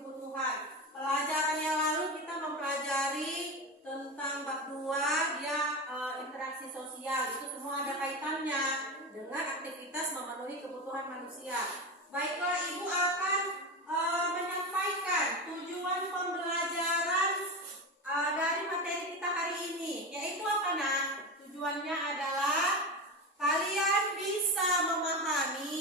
kebutuhan. Pelajaran yang lalu kita mempelajari tentang bab 2 dia interaksi sosial. Itu semua ada kaitannya dengan aktivitas memenuhi kebutuhan manusia. Baiklah, Ibu akan menyampaikan tujuan pembelajaran dari materi kita hari ini. Yaitu apa, Nak? Tujuannya adalah kalian bisa memahami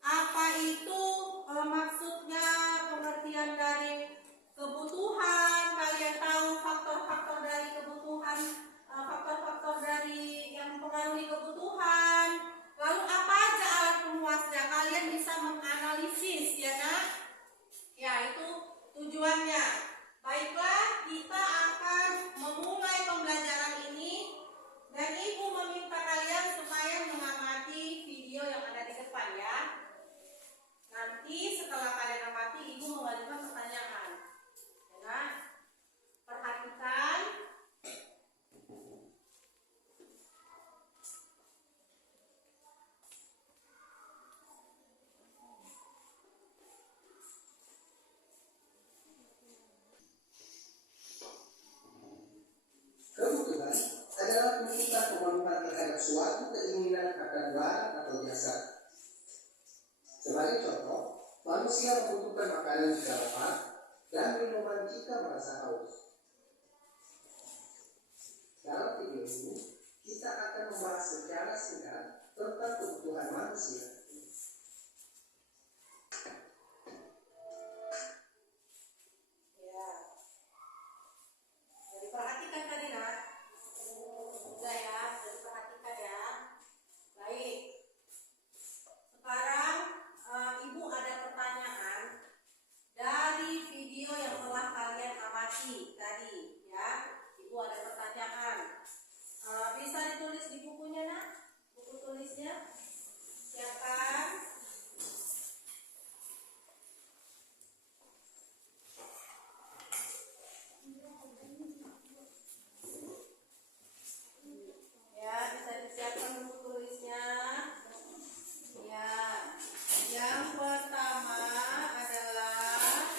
apa itu maksudnya pengertian dari kebutuhan. Kalian tahu faktor-faktor dari kebutuhan, faktor-faktor dari yang mempengaruhi kebutuhan. Lalu apa aja alat pemuasnya? Kalian bisa menganalisis, ya Nak? Ya, itu tujuannya. Baiklah, kita akan memulai pembelajaran ini dan Ibu meminta kalian supaya mengamati video yang ada di depan, ya. Nanti setelah kalian amati, Ibu mengajukan pertanyaan. Ya, perhatikan. Kebutuhan adalah tuntutan pemenuhan terhadap suatu keinginan akan barang atau jasa. Sebagai contoh, manusia membutuhkan makanan jika lapar dan minuman jika merasa haus. Dalam video ini, kita akan membahas secara singkat tentang kebutuhan manusia. Perhatikan tadi, Nak. Sudah ya, perhatikan ya. Baik. Sekarang Ibu ada pertanyaan dari video yang telah kalian amati tadi, ya. Ibu ada pertanyaan. Bisa ditulis di bukunya, Nak? Buku tulisnya. Siapkan. Ya, bisa disiapkan buku tulisnya. Ya, yang pertama adalah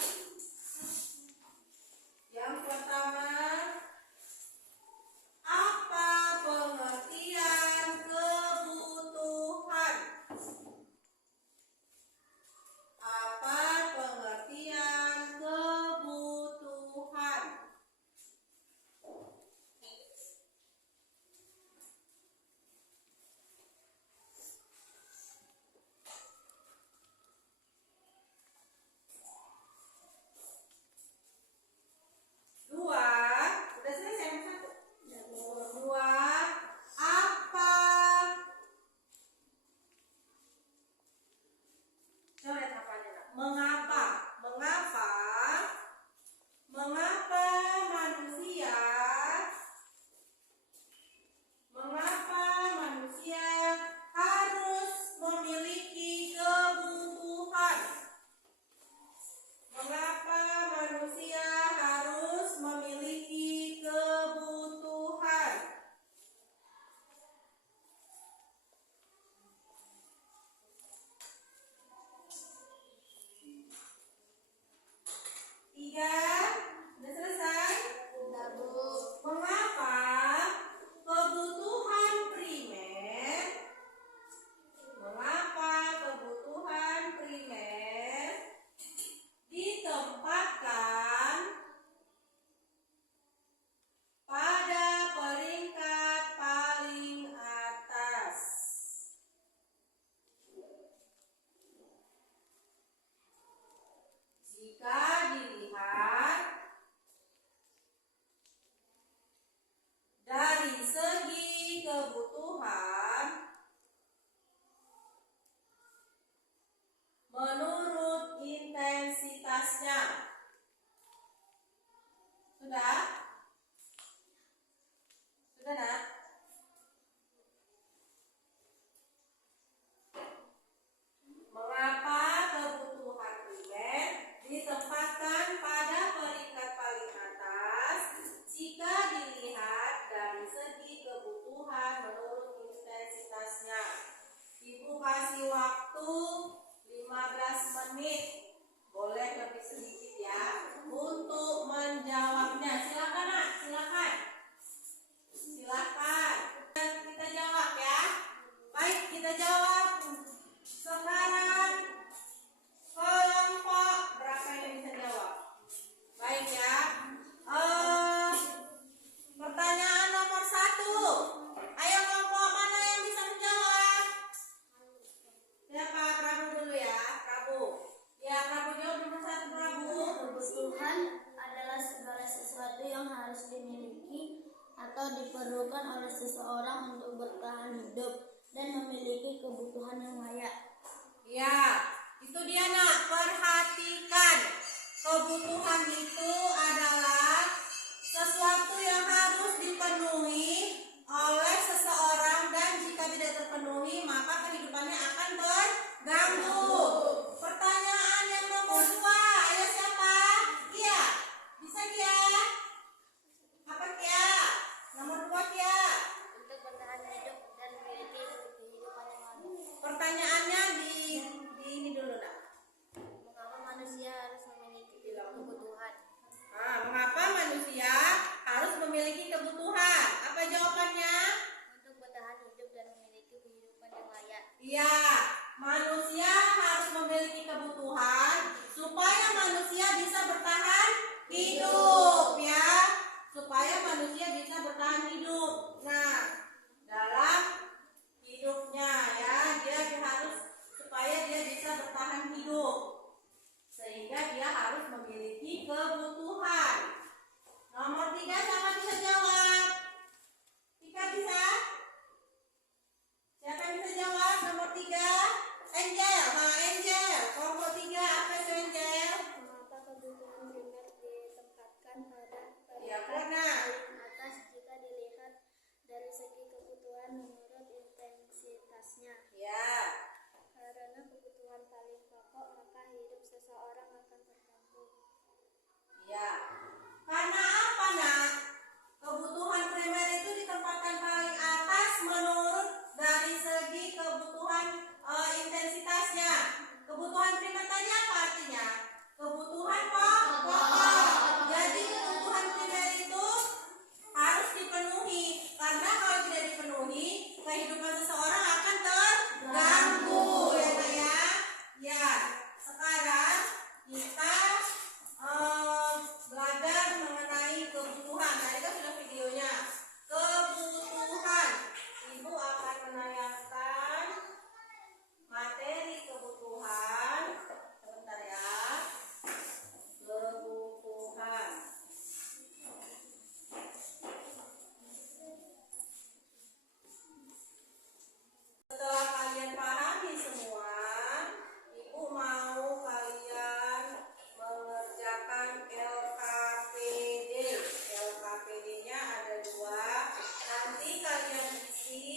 seseorang untuk bertahan hidup dan memiliki kebutuhan yang layak. Ya, itu dia nak, perhatikan. Kebutuhan itu adalah sesuatu yang harus dipenuhi oleh seseorang dan jika tidak terpenuhi maka kehidupannya akan terganggu. Pertanyaan yang nomor 2, ayo siapa? Kia, bisa Kia? Apa Kia? Nomor 2 Kia. Untuk bertahan hidup dan memiliki kehidupan yang layak. Pertanyaannya di ini dulu nak. Mengapa manusia harus memiliki kebutuhan? Mengapa manusia harus memiliki kebutuhan? Apa jawabannya? Untuk bertahan hidup dan memiliki kehidupan yang layak. Iya, manusia harus memiliki kebutuhan supaya manusia bisa bertahan hidup ya. Supaya manusia bisa bertahan hidup. Nah, dalam hidupnya ya, dia harus supaya dia bisa bertahan hidup. Sehingga dia harus memiliki kebutuhan. Nomor 3 siapa bisa jawab? Tika bisa? Siapa yang bisa jawab? Nomor 3 Angel. Angel. Kelompok 3 apa itu Angel? Mengapa kebutuhan primer ditempatkan pada Ya, karena atas jika dilihat dari segi kebutuhan menurut intensitasnya? ya, Karena kebutuhan paling pokok maka hidup seseorang akan terganggu. ya. Karena apa nak? Kebutuhan primer itu ditempatkan paling atas menurut dari segi kebutuhan intensitasnya. Kebutuhan primer tadi apa artinya? Kebutuhan pokok. Jadi kebutuhan primer itu harus dipenuhi. Karena kalau tidak dipenuhi, kehidupan seseorang akan terganggu ya nak ya. Ya, sekarang kita belajar mengenai kebutuhan. Tadi kan sudah videonya. Kebutuhan. Ibu akan menayangkan materi kebutuhan. Sebentar ya. Kebutuhan. Setelah kalian pahami semua, Ibu mau kalian mengerjakan LKPD. LKPD-nya ada 2. Nanti kalian isi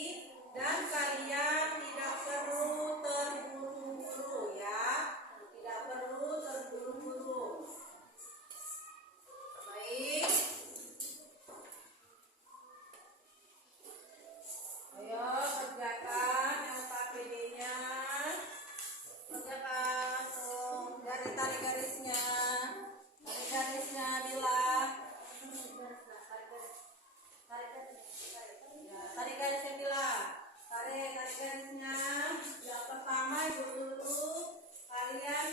dan kalian tidak perlu terburu-buru ya. Tidak perlu terburu-buru. Baik. Ayo kerjakan LKPD-nya. Kerjakan tuh tarik garisnya. Tarik garisnya Bila. Tarik garisnya Bila. Tarik garisnya. Yang pertama Ibu dulu. Kalian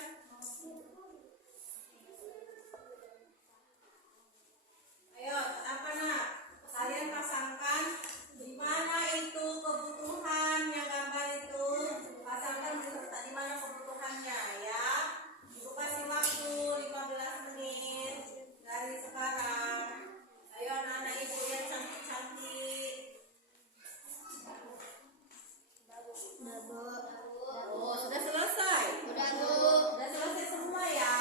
ayo apa nak? Kalian pasangkan di mana itu kebutuhan yang gambar itu. Pasangkan di mana kebutuhannya ya. Ibu kasih waktu 15 menit dari sekarang. Ayo anak-anak Ibu yang cantik-cantik. Oh, sudah selesai? Sudah selesai semua ya?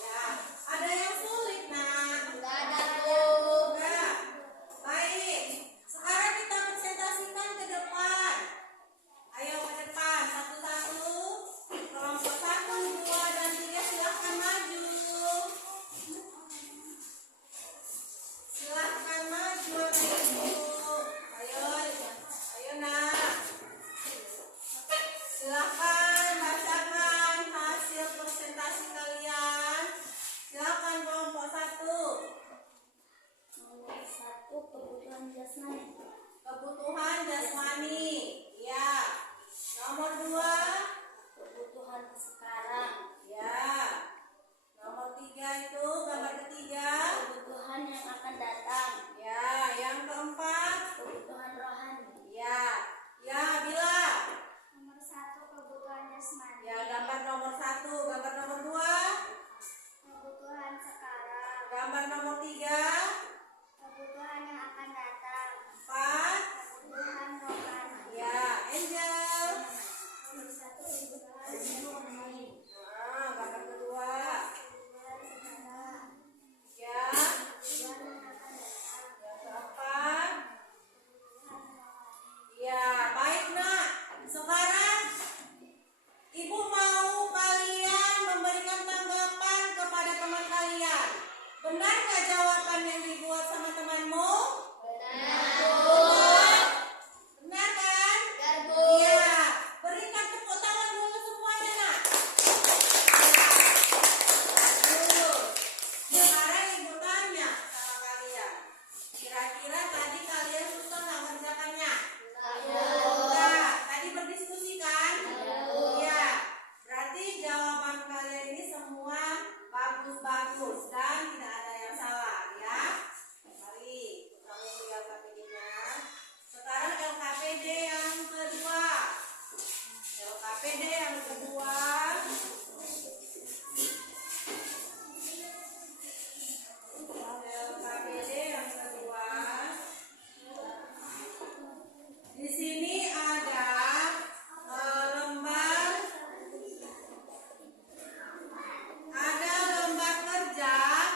Ya. Ada yang sulit nak? Enggak. Baik. Sekarang kita presentasikan ke depan. Ayo ke depan. Satu-satu. Kelompok 1, 2, dan 3 silahkan maju. Silahkan maju Ibu. Ayo nak. Silahkan bacakan hasil presentasi kalian. Silahkan kelompok 1. Nomor 1, kebutuhan jasmani. Kebutuhan jasmani. Ya. Nomor 2. Kebutuhan sekarang. Ya. Nomor 3 itu gambar ketiga. Kebutuhan yang akan datang. Ya. Yang keempat. Kebutuhan rohani. Ya. Ya, Bila. Nomor 1, kebutuhan jasmani. Ya, gambar nomor 1. Gambar nomor 2. Kebutuhan sekarang. Gambar nomor 3. Kebutuhan yang akan datang. 4. bagus dan tidak ada yang salah ya. Mari kamu lihat LKPD-nya. Sekarang LKPD yang kedua. LKPD yang kedua. LKPD yang kedua. Di sini ada lembar kerja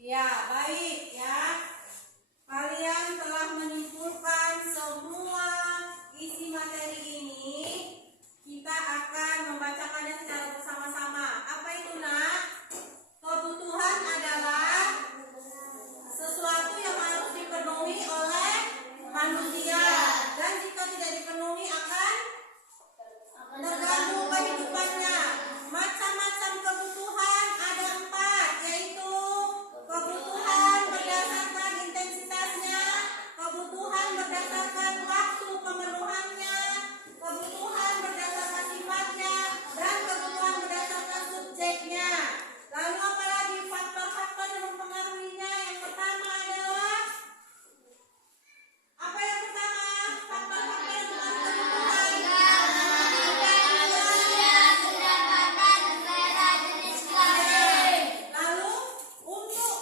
Ya, baik ya. Kalian telah menyimpulkan semua isi materi ini. Kita akan membacakannya secara bersama-sama. Apa itu, Nak? Kebutuhan adalah sesuatu yang harus dipenuhi oleh manusia, dan jika tidak dipenuhi akan terganggu kehidupannya. Macam-macam kebutuhan ada 4, yaitu kebutuhan berdasarkan intensitasnya, kebutuhan berdasarkan waktu pemenuhannya, kebutuhan berdasarkan sifatnya, dan kebutuhan berdasarkan subjeknya. Lalu apalagi faktor-faktor yang mempengaruhinya? Yang pertama adalah apa yang pertama? Faktor-faktor yang mempengaruhi kebutuhan. Lalu untuk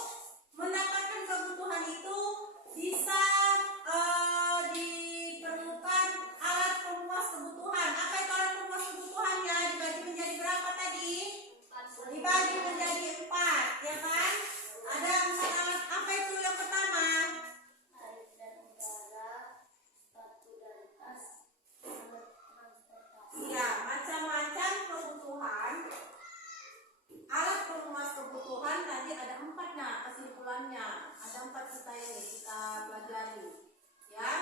mendapatkan kebutuhan itu bisa diperlukan alat pemuas kebutuhan. Apa itu alat pemuas kebutuhannya? Dibagi menjadi berapa tadi? Dibagi menjadi 4, ya kan? Ada 4 alat. Apa itu yang pertama? Air dan udara, sepatu dan tas, alat transportasi. Iya, macam-macam kebutuhan. Alat pemuas kebutuhan tadi ada 4, nah kesimpulannya. Ada 4 kita ini kita pelajari. Ya.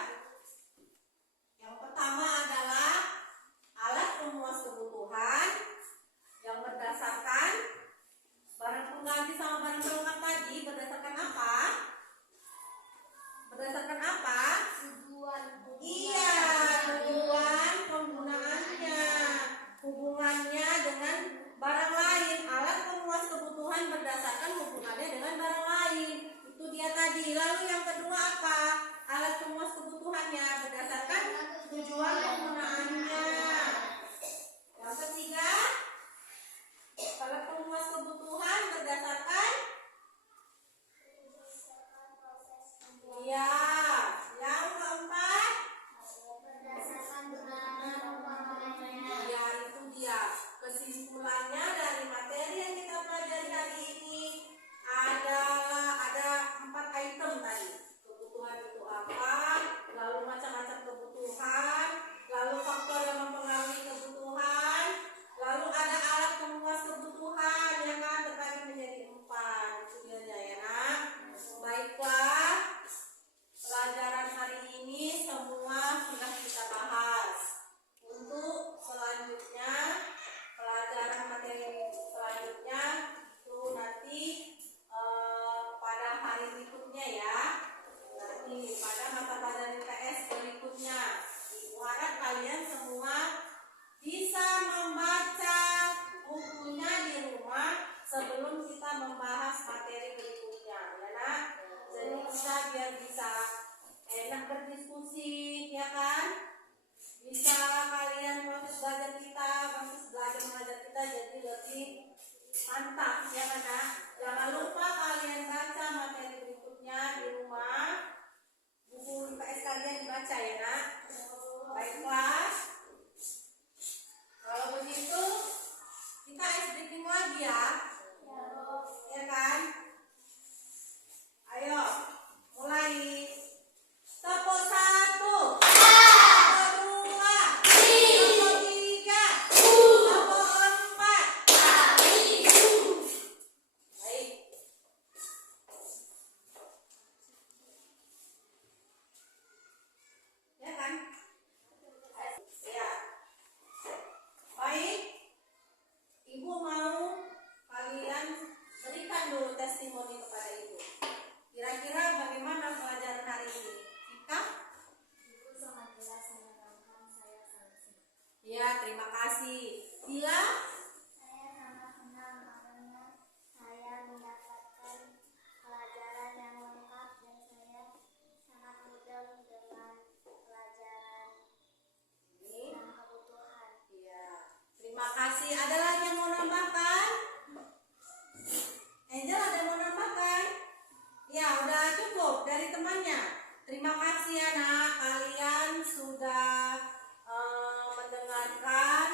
Yang pertama adalah alat pemuas kebutuhan yang berdasarkan barang pengganti sama barang pelengkap tadi. Berdasarkan apa? Berdasarkan apa? Tujuan Iya, tujuan penggunaannya, hubungannya dengan barang lain. Alat pemuas kebutuhan berdasarkan hubungannya dengan barang lain. Itu dia tadi. Lalu yang kedua apa? Alat pemuas kebutuhannya berdasarkan tujuan penggunaannya. Yang ketiga, alat pemuas kebutuhan berdasarkan iya. Yang keempat, berdasarkan kebenaran pemahamannya. ya itu dia. Kesimpulannya dari materi yang kita pelajari hari ini adalah ada 4 item tadi. Kebutuhan itu apa, lalu macam-macam kebutuhan, lalu faktor yang mempengaruhi kebutuhan, lalu ada alat pemuas kebutuhan, ya kan, terbagi menjadi 4. Itu dia ya, Nak. Baiklah, pelajaran hari ini semua sudah kita bahas. Untuk selanjutnya, pelajaran materi selanjutnya itu nanti pada hari berikutnya ya. Nanti pada mata pelajaran IPS berikutnya. Ibu harap kalian semua bisa membaca bukunya di rumah sebelum kita membahas materi berikutnya, ya Nak. Jadi kita biar bisa enak berdiskusi, ya kan? Bisa kalian proses belajar kita, proses belajar mengajar kita jadi lebih mantap, ya kan, Nak? Jangan lupa kalian baca materi berikutnya di rumah. Buku IPS kalian dibaca ya, Nak. Baiklah. Kalau begitu kita ice breaking lagi ya. Ya kan? Ayo, mulai. Tepuk 1, tepuk 2, tepuk 3, tepuk 4. Baik. Ya kan? Ya. Baik. Ibu mau kalian berikan dulu testimoni kepada Ibu. Kira-kira bagaimana pelajaran hari ini? Kita? Ibu sangat jelas menerangkan, saya sangat senang. Ya, terima kasih. Bila? Saya sangat senang karena saya mendapatkan pelajaran yang lengkap dan saya sangat mudeng dengan pelajaran Ini. tentang kebutuhan. Ya, terima kasih. Ada lagi yang mau nambahkan? Angel ada yang mau nambahkan? Ya, udah cukup dari temannya. Terima kasih ya, Nak. Kalian sudah mendengarkan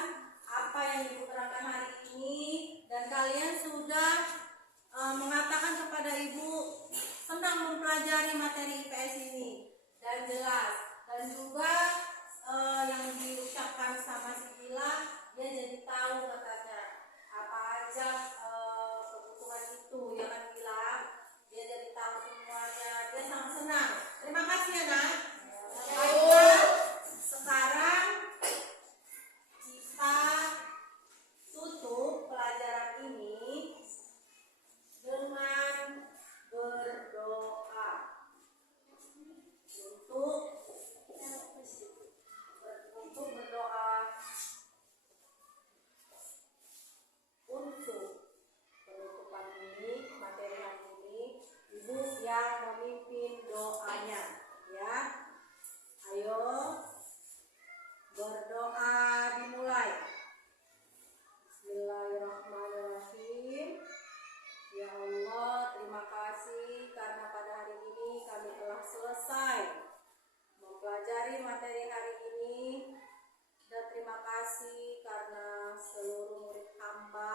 apa yang Ibu terangkan hari ini, dan kalian sudah mengatakan kepada Ibu senang mempelajari materi IPS ini dan jelas, dan juga yang diucapkan sama si Gila, dia jadi tahu katanya apa aja kebutuhan itu, ya kan Gila, dia jadi tahu semuanya, dia sangat senang. Terima kasih ya nak. Baiklah, sekarang kita tutup pelajaran ini dengan berdoa untuk berdoa untuk penutupan ini, materi hari ini. Ibu yang memimpin doanya, ya. Ayo berdoa, dimulai. Bismillahirrahmanirrahim. Ya Allah, terima kasih karena pada hari ini kami telah selesai mempelajari materi hari ini, dan terima kasih karena seluruh murid hamba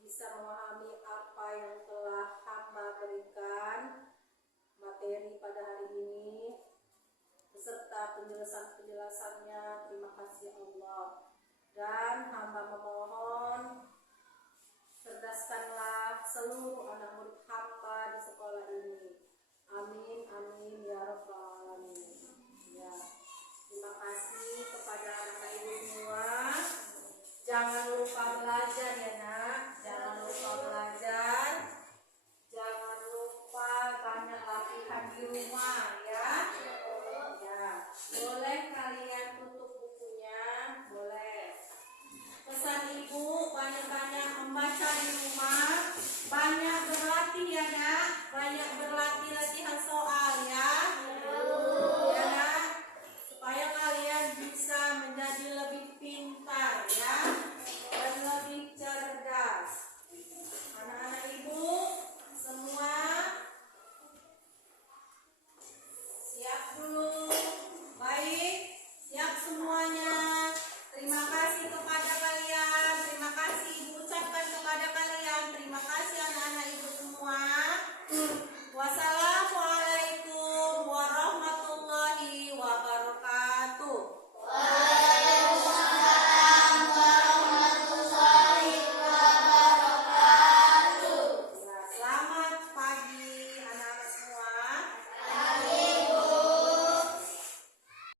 bisa memahami apa yang telah hamba berikan materi pada hari ini beserta penjelasan-penjelasannya. Terima kasih Allah, dan hamba memohon cerdaskanlah seluruh anak murid hamba di sekolah ini. Amin, amin ya rabbal alamin. Ya, terima kasih kepada anak ibu semua. Jangan lupa belajar ya nak, jangan lupa belajar, jangan lupa banyak latihan di rumah ya. Ya, boleh kalian tutup bukunya, boleh. Pesan ibu banyak-banyak membaca di rumah, banyak berlatih ya nak, banyak berlatih.